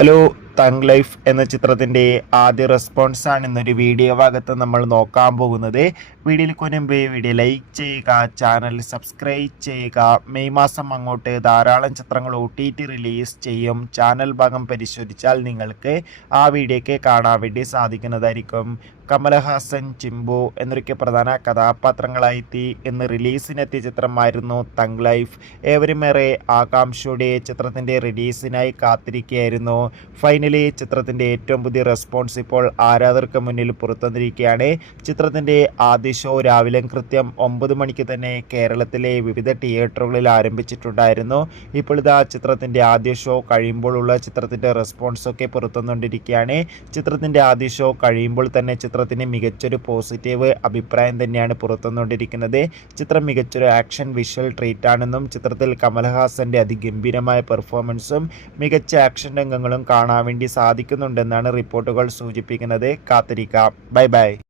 Hello. തങ് life എന്ന ചിത്രത്തിൻ്റെ ആദ്യ റെസ്പോൺസാണ് ഇന്നൊരു വീഡിയോ ഭാഗത്ത് നമ്മൾ നോക്കാൻ പോകുന്നത്. വീഡിയോയിൽ മുൻപ് വീഡിയോ ലൈക്ക് ചെയ്യുക, ചാനൽ സബ്സ്ക്രൈബ് ചെയ്യുക. മെയ് മാസം അങ്ങോട്ട് ധാരാളം ചിത്രങ്ങൾ OTT റിലീസ് ചെയ്യും. ചാനൽ ഭാഗം പരിശോധിച്ചാൽ നിങ്ങൾക്ക് ആ വീഡിയോയ്ക്ക് കാണാൻ വേണ്ടി സാധിക്കുന്നതായിരിക്കും. കമലഹാസൻ, ചിമ്പു എന്നൊക്കെ പ്രധാന കഥാപാത്രങ്ങളായെത്തി ഇന്ന് റിലീസിനെത്തിയ ചിത്രമായിരുന്നു തങ് ലൈഫ്. ഏവരുമേറെ ആകാംക്ഷയോടെ ചിത്രത്തിൻ്റെ റിലീസിനായി കാത്തിരിക്കുകയായിരുന്നു. ഫൈനലി ചിത്രത്തിൻ്റെ ഏറ്റവും പുതിയ റെസ്പോൺസ് ഇപ്പോൾ ആരാധകർക്ക് മുന്നിൽ പുറത്തുവന്നിരിക്കുകയാണ്. ചിത്രത്തിൻ്റെ ആദ്യ ഷോ രാവിലെ കൃത്യം 9 മണിക്ക് തന്നെ കേരളത്തിലെ വിവിധ തിയേറ്ററുകളിൽ ആരംഭിച്ചിട്ടുണ്ടായിരുന്നു. ഇപ്പോൾ ഇതാ ചിത്രത്തിൻ്റെ ആദ്യ ഷോ കഴിയുമ്പോഴുള്ള ചിത്രത്തിൻ്റെ റെസ്പോൺസൊക്കെ പുറത്തുവന്നുകൊണ്ടിരിക്കുകയാണ്. ചിത്രത്തിൻ്റെ ആദ്യ ഷോ കഴിയുമ്പോൾ തന്നെ ചിത്രത്തിന് മികച്ചൊരു പോസിറ്റീവ് അഭിപ്രായം തന്നെയാണ് പുറത്തുവന്നുകൊണ്ടിരിക്കുന്നത്. ചിത്രം മികച്ചൊരു ആക്ഷൻ വിഷ്വൽ ട്രീറ്റ് ആണെന്നും ചിത്രത്തിൽ കമൽഹാസന്റെ അതിഗംഭീരമായ പെർഫോമൻസും മികച്ച ആക്ഷൻ രംഗങ്ങളും കാണാൻ വേണ്ടി സാധിക്കുന്നുണ്ടെന്നാണ് റിപ്പോർട്ടുകൾ സൂചിപ്പിക്കുന്നത്. കാത്തിരിക്കാം. Bye bye.